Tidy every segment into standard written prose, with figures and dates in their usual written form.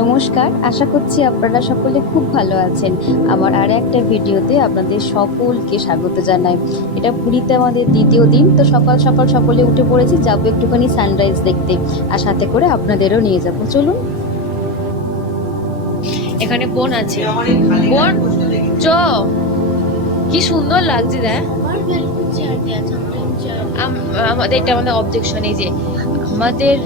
নমস্কার, আশা করছি আপনারা সকলে খুব ভালো আছেন। আমার আর একটা ভিডিওতে আপনাদের সকলকে স্বাগত জানাই। এটা পুরীতে আমাদের দ্বিতীয় দিন, তো সকাল সকাল সকলে উঠে পড়েছি, যাবো একটুখানি সানরাইজ দেখতে, আর সাথে করে আপনাদেরও নিয়ে যাবো। চলুন। এখানে বোন আছে, বোন চ, কি সুন্দর লাগছে দেখ। আমাদের এটা আমাদের অবজেকশন, এই যে আমাদের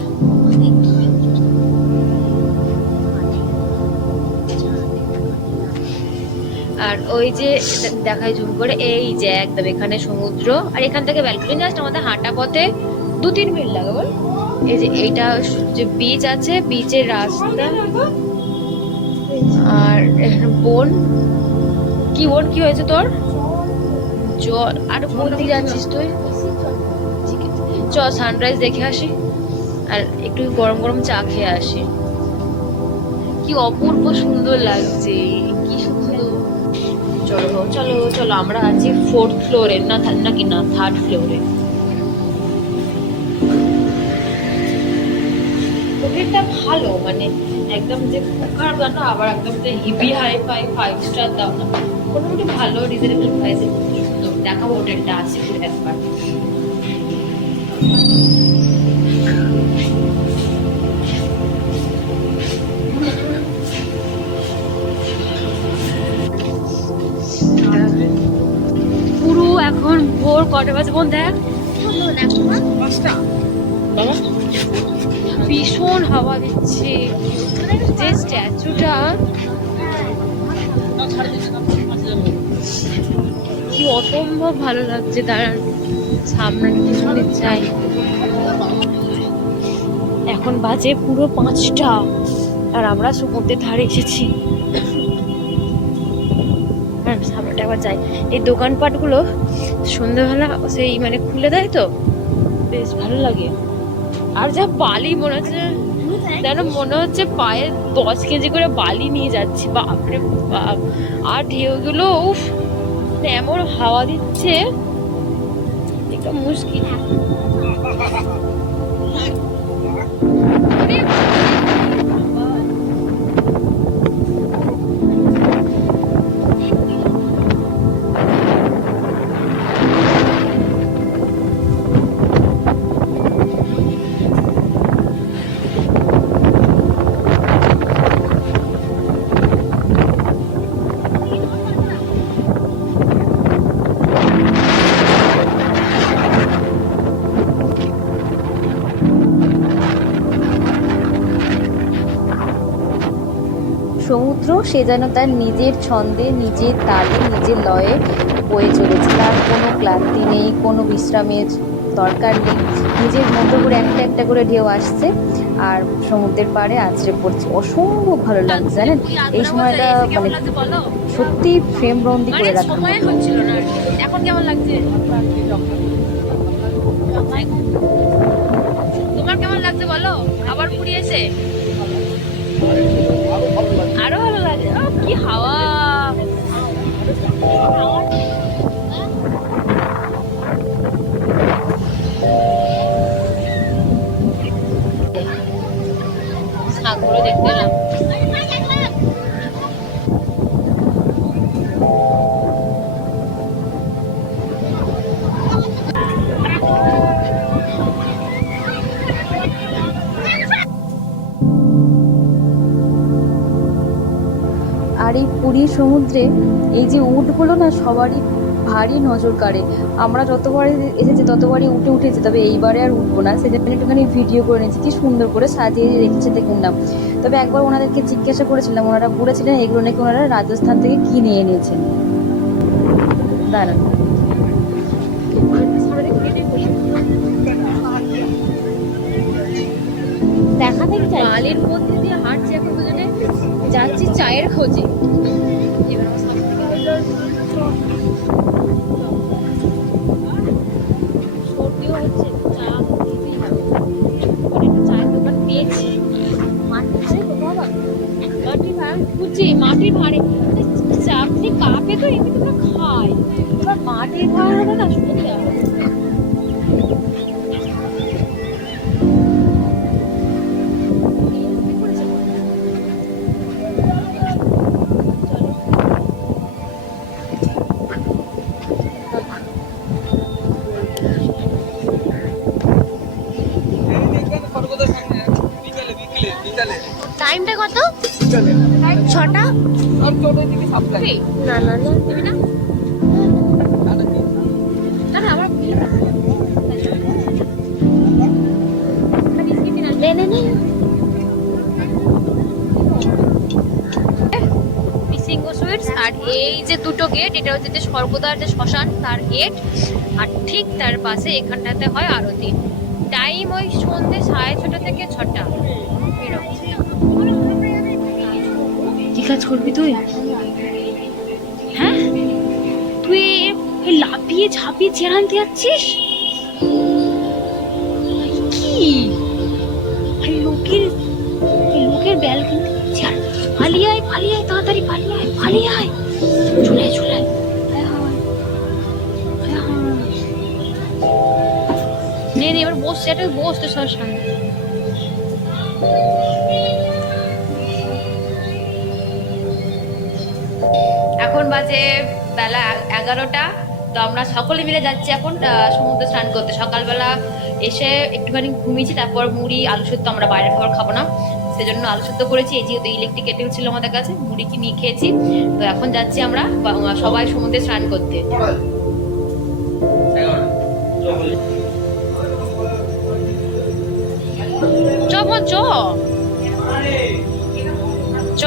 আর ওই যে দেখায় জুম করে, এই যে একদম এখানে সমুদ্র, আর এখান থেকে ব্যালকনি জাস্ট আমাদের হাঁটা পথে 2-3 মিনিট লাগে বল। এই যে এইটা যে বিচ আছে, বিচের রাস্তা। আর বোন কি, বোন কি হয়েছে তোর? জল। আর কোন দিকে যাচ্ছিস তুই? চ সানরাইজ দেখে আসি, আর একটু গরম গরম চা খেয়ে আসি। কি অপূর্ব সুন্দর লাগছে, কি সুন্দর। চলো চলো চলো, আমরা আছি 4th ফ্লোরে, নাকি না 3rd ফ্লোরে। হোটেলটা ভালো, মানে একদম যে খুব খারাপ দাও না, আবার একদম যে হেভি হাই ফাই 5 স্টার দাও না, মোটামুটি ভালো রিজনেবল প্রাইসে সুন্দর। দেখাবো হোটেলটা, আছে ঘুরে একবার। পুরো এখন ভোর কটা বাজে বোন? দেখ বাবা, ভীষণ হাওয়া দিচ্ছে। যে স্ট্যাচুটা কি অসম্ভব ভালো লাগছে, দাঁড়ান সামনে পিছনে যাই। এখন বাজে পুরো 5টা, আর আমরা সমুদ্রের ধারে এসেছি। সামনেটা আবার যাই। এই দোকানপাটগুলো সন্ধ্যাবেলা সেই মানে খুলে দেয়, তো বেশ ভালো লাগে। আর যা বালি, মনে হচ্ছে যেন মনে হচ্ছে পায়ে 10 কেজি করে বালি নিয়ে যাচ্ছি, বাপরে বাপ। আর ঢেউগুলো উফ, এমন হাওয়া দিচ্ছে, একটু মুশকিল। সমুদ্র সে যেন তার নিজের ছন্দে, নিজের তালে, নিজের লয়ে বয়ে চলেছে। তার কোনো ক্লান্তি নেই, কোনো বিশ্রামের দরকার নেই। নিজের মতো করে একটা একটা করে ঢেউ আসছে, আর সমুদ্রের পাড়ে আছড়ে পড়ছে। অসম্ভব ভালো লাগছে জানেন। এই সময়টা মানে সত্যি ফ্রেম বন্দি করে রাখার মতো। এখন কেমন লাগছে? তোমার কেমন লাগছে বলো? আবার পুরী এসে আরো ভালো লাগে। কি হাওয়া! সাগর দেখতে এলাম। আর এই পুরীর সমুদ্রে এই যে উটগুলো না, সবারই ভারী নজর কাড়ে। আমরা যতবারই এসেছি ততবারই উঠে উঠেছি, তবে এইবারে আর উঠবো না। সেজন্য একটুখানি ভিডিও করে নিয়েছি, কি সুন্দর করে সাজিয়ে রেখেছে দেখুন না। তবে একবার ওনাদেরকে জিজ্ঞাসা করেছিলাম, ওনারা বলেছিলেন এগুলো নাকি ওনারা রাজস্থান থেকে কিনে এনেছেন। দাঁড়ান, দেখা থেকে বালির মধ্যে দিয়ে হাঁটছি, এখন দুজনে যাচ্ছি চায়ের খোঁজে। এবার আমার সামনে থেকে সর্দিও হচ্ছে, চা খেতেই হবে। একটা চায়ের দোকান পেয়েছি, মাটির ভাঁড়ে চাপনি কাপে তো এমনি তোমরা খাই, এবার মাটির ভাঁড় হবে না, শুনতে হবে। টাইমটা কত? 6টা। না না না দিবি না, আমার নে নে নে। সিংহ সুইটস। আর এই যে দুটো গেট, এটা হচ্ছে যে স্বর্গদ্বার যে শ্মশান তার গেট, আর ঠিক তার পাশে এখানটাতে হয় আরতি। টাইম ওই সন্ধ্যে 6:30 থেকে 6টা। কি কাজ করবি তুই? হ্যাঁ, তুই লাফিয়ে ঝাঁপিয়ে চেয়ার আনতে যাচ্ছিস? কি লোকের লোকের ব্যালকনি চেয়ার? পালিয়ে আয়, পালিয়ে আয়, তাড়াতাড়ি পালিয়ে আয়, পালিয়ে আয়, চলে আয়, চলে আয়। নে নে, এবার বস, এটা বস তো সবার সামনে। এখন বাজে বেলা 11টা। তো আমরা সকলে মিলে যাচ্ছি এখন সমুদ্রে স্নান করতে। সকালবেলা এসে একটুখানি ঘুমিয়েছি, তারপর মুড়ি আলু সেদ্ধ, আমরা বাইরের খাবার খাবো না সেজন্য আলু সেদ্ধ করেছি। এই যেহেতু ইলেকট্রিক কেটেল ছিল আমাদের কাছে, মুড়ি কি নিয়ে খেয়েছি। তো এখন যাচ্ছি আমরা সবাই সমুদ্রে স্নান করতে। চ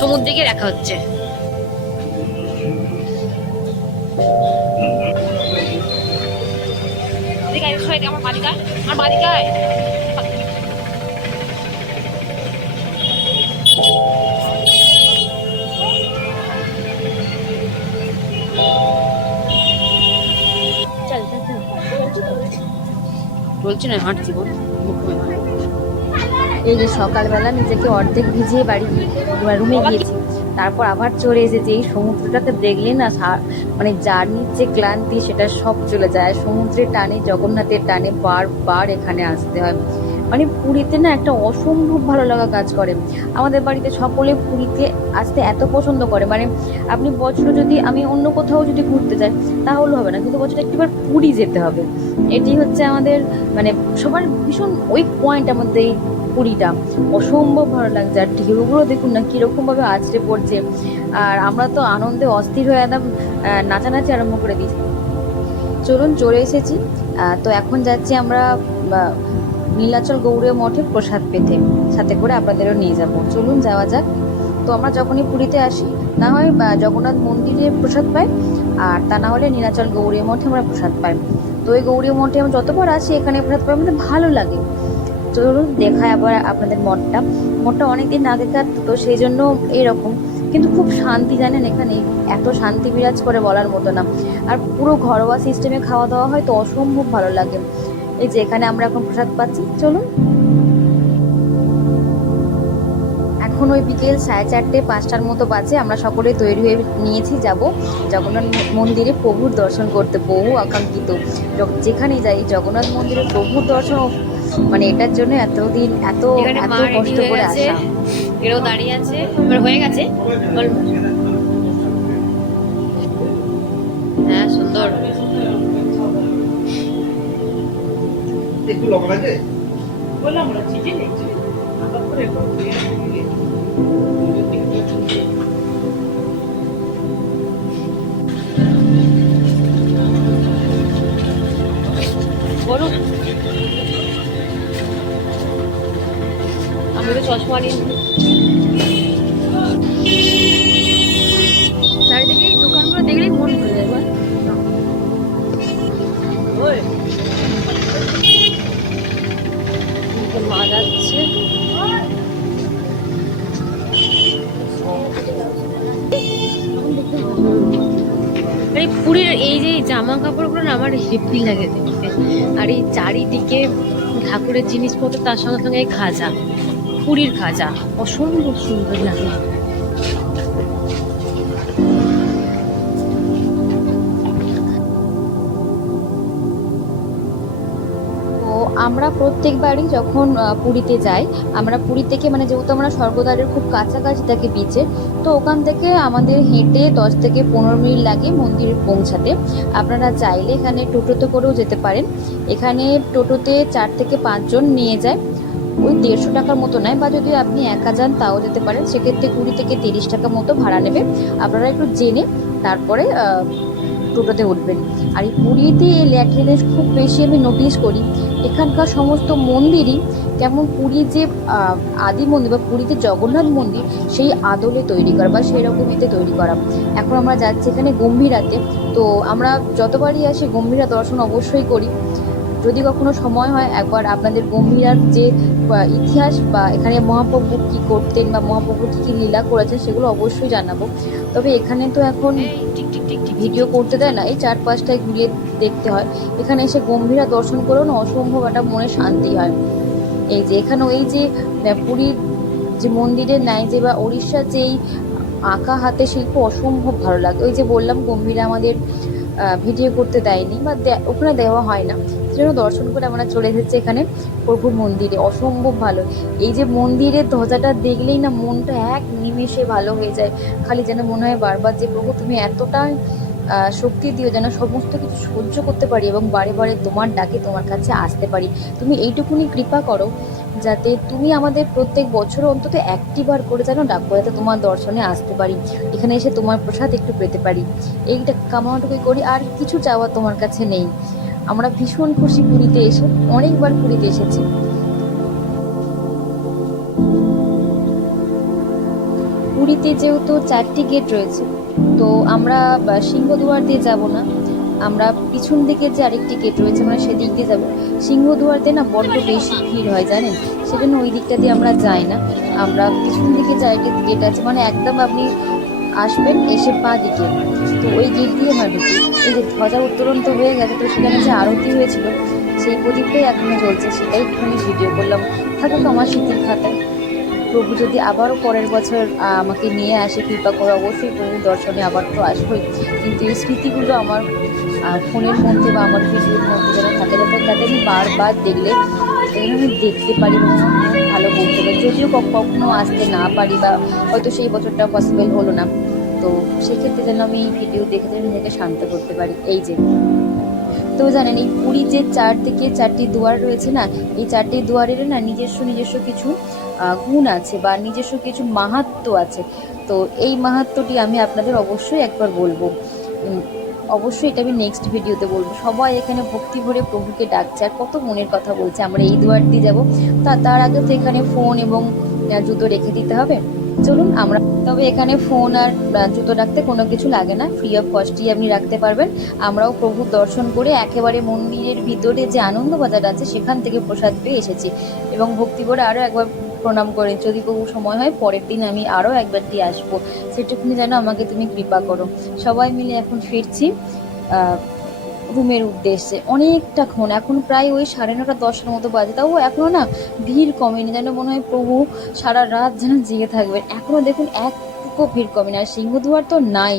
সমুদ্রে গিয়ে দেখা হচ্ছে। আমার মালিকায়, আমার মালিকায় বলছি না, হাঁটছি। এই যে সকালবেলা নিজেকে অর্ধেক ভিজিয়ে বাড়ি রুমে গিয়েছি, তারপর আবার চলে এসেছি। এই সমুদ্রটাকে দেখলে না, মানে জার্নির যে ক্লান্তি সেটা সব চলে যায়। সমুদ্রের টানে, জগন্নাথের টানে বারবার এখানে আসতে হয়। মানে পুরীতে না একটা অসম্ভব ভালো লাগা কাজ করে। আমাদের বাড়িতে সকলে পুরীতে আসতে এত পছন্দ করে, মানে আপনি বছরে যদি আমি অন্য কোথাও যদি ঘুরতে যাই তাহলে হবে না, কিন্তু বছরে একটিবার পুরী যেতে হবে। এটি হচ্ছে আমাদের মানে সবার ভীষণ ওই পয়েন্ট। আমাদের এই পুরীটা অসম্ভব ভালো লাগছে। আর ঢেউগুলো দেখুন না কিরকম ভাবে আছড়ে পড়ছে, আর আমরা তো আনন্দে অস্থির হয়ে একদম নাচানাচি আরম্ভ করে দিই। চলুন, চলে এসেছি। তো এখন যাচ্ছি আমরা নীলাচল গৌড়ীয় মঠে প্রসাদ পেতে, সাথে করে আপনাদেরও নিয়ে যাব। চলুন যাওয়া যাক। তো আমরা যখনই পুরীতে আসি, না হয় জগন্নাথ মন্দিরে প্রসাদ পাই, আর তা না হলে নীলাচল গৌড়ীয় মঠে আমরা প্রসাদ পাই। তো ওই গৌড়ীয় মঠে আমরা যতবার আসি এখানে প্রসাদ পাই, আমাদের ভালো লাগে। চলুন দেখায় আবার আপনাদের মঠটা অনেকদিন আগেকার, তো সেই জন্য এইরকম, কিন্তু খুব শান্তি, জানেন এখানে এত শান্তি বিরাজ করে বলার মতো না। আর পুরো ঘরোয়া সিস্টেমে খাওয়া দাওয়া হয়, তো অসম্ভব ভালো লাগে। এই যে এখানে আমরা এখন প্রসাদ পাচ্ছি। চলুন, এখন ওই বিকেল 4:30-5টার মতো বাজে। আমরা সকলে তৈরি হয়ে নিয়েছি, যাব জগন্নাথ মন্দিরে প্রভুর দর্শন করতে। বহু আকাঙ্ক্ষিত, যেখানেই যাই জগন্নাথ মন্দিরে প্রভুর দর্শন, মানে এটার জন্য এতদিন এত কষ্ট করে আসা। এরাও দাঁড়িয়ে আছে, হয়ে গেছে। হ্যাঁ, সুন্দর। বলুন, আমি তো চশমা নিয়ে চারিদিকে এই দোকানগুলো দেখলেই মন ভরে যায়। মা যাচ্ছে। এই পুরীর এই যে জামা কাপড়গুলো না আমার হেভি লাগে দেখতে। আর এই চারিদিকে ঠাকুরের জিনিসপত্র, তার সঙ্গে সঙ্গে এই খাজা, পুরীর খাজা অসম্ভব সুন্দর লাগে। আমরা প্রত্যেকবারই যখন পুরীতে যাই, আমরা পুরী থেকে মানে যেহেতু আমরা স্বর্গদ্বারের খুব কাছাকাছি থাকি বিচে, তো ওখান থেকে আমাদের হেঁটে 10 থেকে 15 মিনিট লাগে মন্দিরে পৌঁছাতে। আপনারা চাইলে এখানে টোটোতে করেও যেতে পারেন। এখানে টোটোতে 4 থেকে 5 জন নিয়ে যায়। ওই 150 টাকার মতো নেয়, বা যদি আপনি একা যান তাও যেতে পারেন, সেক্ষেত্রে 20 থেকে 30 টাকা মতো ভাড়া নেবে। আপনারা একটু জেনে তারপরে টোটোতে উঠবেন। আর এই পুরীতে এলে একটা জিনিস খুব বেশি আমি নোটিস করি, এখানকার সমস্ত মন্দিরই কেমন পুরী যে আদি মন্দির বা পুরীতে জগন্নাথ মন্দির সেই আদলে তৈরি করা বা সেই রকমইতে তৈরি করা। এখন আমরা যাচ্ছি এখানে গম্ভীরাতে, তো আমরা যতবারই আসি গম্ভীরা দর্শন অবশ্যই করি। যদি কখনো সময় হয় একবার আপনাদের গম্ভীরার যে ইতিহাস বা এখানে মহাপ্রভু কী করতেন বা মহাপ্রভু কী কী লীলা করেছেন সেগুলো অবশ্যই জানাবো। তবে এখানে তো এখন ভিডিও করতে দেয় না, এই 4-5টায় ঘুরিয়ে দেখতে হয়। এখানে এসে গম্ভীরা দর্শন করেও না অসম্ভব একটা মনে শান্তি হয়। এই যে এখানে ওই যে পুরীর যে মন্দিরের ন্যায় যে বা উড়িষ্যার যেই আঁকা হাতে শিল্প অসম্ভব ভালো লাগে। ওই যে বললাম গম্ভীরা আমাদের ভিডিও করতে দেয়নি বা ওখানে দেওয়া হয় না, সেজন্য দর্শন করে আমরা চলে এসেছি এখানে প্রভুর মন্দিরে। অসম্ভব ভালো, এই যে মন্দিরের ধ্বজাটা দেখলেই না মনটা এক নিমেষে ভালো হয়ে যায়। খালি যেন মনে হয় বারবার যে প্রভু তুমি এতটা শক্তি দিও যেন সমস্ত কিছু সহ্য করতে পারি এবং বারে বারে তোমার ডাকে তোমার কাছে আসতে পারি। তুমি এইটুকুনি কৃপা করো যাতে তুমি আমাদের প্রত্যেক বছর অন্তত একটিবার করে যেন ডাকবো, যাতে তোমার দর্শনে আসতে পারি, এখানে এসে তোমার প্রসাদ একটু পেতে পারি। এইটা কামনাটুকুই করি, আর কিছু চাওয়া তোমার কাছে নেই। আমরা ভীষণ খুশি পুরীতে এসে, অনেকবার পুরীতে এসেছি। পুরীতে যেহেতু 4টি গেট রয়েছে, তো আমরা সিংহদুয়ার দিয়ে যাব না, আমরা পিছন দিকে যে আরেকটি গেট রয়েছে আমরা সেদিক দিয়ে যাবো। সিংহদুয়ার দিয়ে না বড্ড বেশি ভিড় হয় জানেন, সেজন্য ওই দিকটা দিয়ে আমরা যাই না। আমরা পিছন দিকে যে আরেকটি গেট আছে, মানে একদম আপনি আসবেন এসে পা দিকে, তো ওই গেট দিয়ে আমরা ঢুকি। এই যে ধ্বজা উত্তোলন তো হয়ে গেছে, তো সেখানে যে আরতি হয়েছিল সেই প্রদীপটাই এখনো চলছে, সেটাই একটুখানি ভিডিও করলাম, থাকুক আমার স্মৃতির খাতায়। প্রভু যদি আবারও পরের বছর আমাকে নিয়ে আসে কৃপা করে, অবশ্যই প্রভু দর্শনে আবার তো আসবোই, কিন্তু এই স্মৃতিগুলো আমার ফোনের মধ্যে বা আমার ভিডিওর মধ্যে যেন থাকে, যাতে আমি বারবার দেখলে যেন আমি দেখতে পারি এবং আমার মন ভালো করতে পারি। যদিও কখনো আসতে না পারি বা হয়তো সেই বছরটা পসিবল হলো না, তো সেক্ষেত্রে যেন আমি এই ভিডিও দেখে যেন নিজেকে শান্ত করতে পারি। এই যে তো জানেন এই পুরী যে 4 থেকে 4টি দুয়ার রয়েছে না, এই 4টি দুয়ারের না নিজস্ব কিছু গুণ আছে বা নিজস্ব কিছু মাহাত্ম্য আছে। তো এই মাহাত্ম্যটি আমি আপনাদের অবশ্যই একবার বলবো, অবশ্যই এটা আমি নেক্সট ভিডিওতে বলবো। সবাই এখানে ভক্তি ভরে প্রভুকে ডাকছে আর কত মনের কথা বলছে। আমরা এই দুয়ার দিয়ে যাবো, তার আগে তো এখানে ফোন এবং জুতো রেখে দিতে হবে। চলুন আমরা, তবে এখানে ফোন আর জুতো রাখতে কোনো কিছু লাগে না, ফ্রি অফ কস্টই আপনি রাখতে পারবেন। আমরাও প্রভুর দর্শন করে একেবারে মন্দিরের ভিতরে যে আনন্দবাজার আছে সেখান থেকে প্রসাদ পেয়ে এসেছি এবং ভক্তি করে আরও একবার প্রণাম করে, যদি প্রভু সময় হয় পরের দিন আমি আরও একবারটি আসবো, সেটুকুনি যেন আমাকে তুমি কৃপা করো। সবাই মিলে এখন ফিরছি রুমের উদ্দেশ্যে। অনেকটাক্ষণ, এখন প্রায় ওই 9:30-10টার মতো বাজে, তাও এখনও না ভিড় কমেনি, যেন মনে হয় প্রভু সারা রাত যেন জেগে থাকবেন। এখনও দেখুন একটুকু ভিড় কমেনি, আর সিংহদুয়ার তো নাই।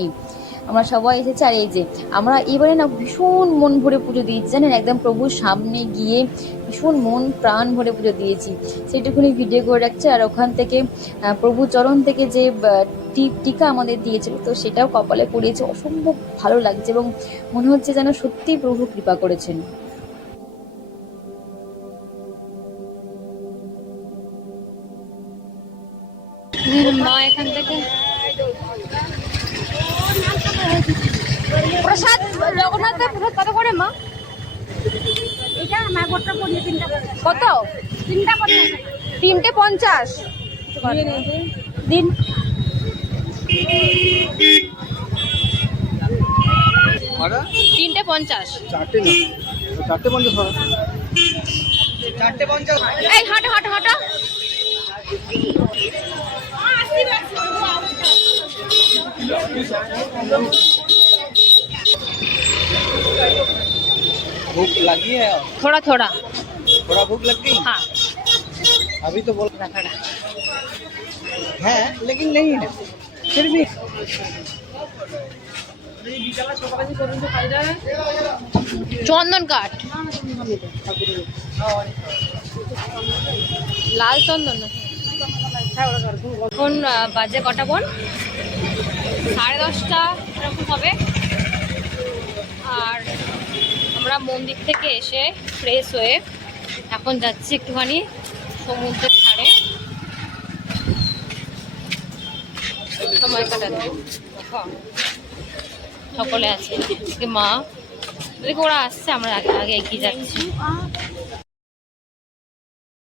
আমরা সবাই এসেছি, আর এই যে আমরা এবারে না ভীষণ মন ভরে পুজো দিয়েছি জানেন, একদম প্রভুর সামনে গিয়ে ভীষণ মন প্রাণ ভরে পুজো দিয়েছি, সেইটুকুনি ভিডিও করে রাখছে। আর ওখান থেকে প্রভু চরণ থেকে যে টিকা আমাদের দিয়েছিল, তো সেটাও কপালে পড়িয়েছে, অসম্ভব ভালো লাগছে এবং মনে হচ্ছে যেন সত্যিই প্রভু কৃপা করেছেন। মা এখান থেকে প্রসাদ, জগন্নাথের প্রসাদ কত করে মা? এটা আমার গোটা পড়িয়ে তিনটা কত? তিনটা পড়িয়ে 350 দিন। ভাড়া 350। 450 হয়। 450। এই হাঁটো হাঁটো হাঁটো। भूख लगी है? थोड़ा थोड़ा थोड़ा भूख लग गई? हाँ। अभी तो बोल रहा है लेकिन नहीं है फिर भी। চন্দন কাঠ, লাল চন্দন। এখন বাজে কটা বোন? 10:30 এরকম হবে। আর আমরা মন্দির থেকে এসে ফ্রেশ হয়ে এখন যাচ্ছি একটুখানি সমুদ্রের ধারে সময় কাটাতে। দেখো সকলে আছে, আজকে মা, দেখো ওরা আসছে, আমরা আগে আগে এগিয়ে যাচ্ছি।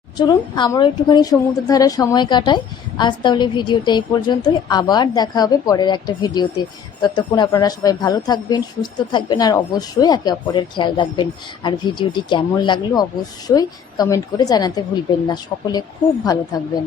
চলুন আমরাও একটুখানি সমুদ্রের ধারে সময় কাটাই। আজ তাহলে ভিডিওটা এই পর্যন্তই, আবার দেখা হবে পরের একটা ভিডিওতে। ততক্ষণ আপনারা সবাই ভালো থাকবেন, সুস্থ থাকবেন, আর অবশ্যই একে অপরের খেয়াল রাখবেন। আর ভিডিওটি কেমন লাগলো অবশ্যই কমেন্ট করে জানাতে ভুলবেন না। সকলে খুব ভালো থাকবেন।